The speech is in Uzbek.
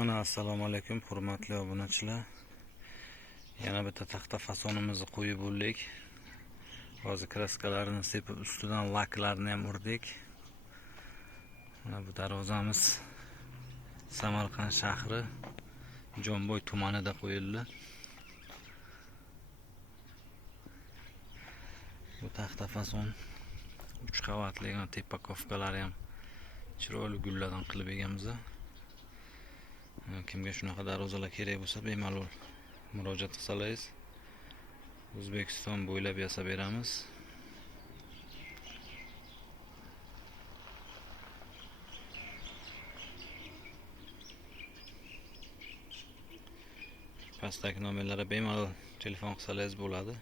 Mana assalomu alaykum hurmatli obunachilar. Yana bitta taxta fasonimizni qo'yib bo'ldik. Hozir kraskalarini sepib ustidan laklarni ham urdik. Mana bu darvozamiz Samarqand shahri Jonboy tumanida qo'yildi. Bu taxta fason 3 qavatli tepa kofkalari ham chiroyli gullardan qilib eganmiz. Kimga shunaqa darvozalar kerak bo'lsa bemalol murojaat qilsalaringiz o'zbekiston bo'ylab yasab beramiz. Pastdagi nomerlarga bemalol telefon qilsalaringiz bo'ladi.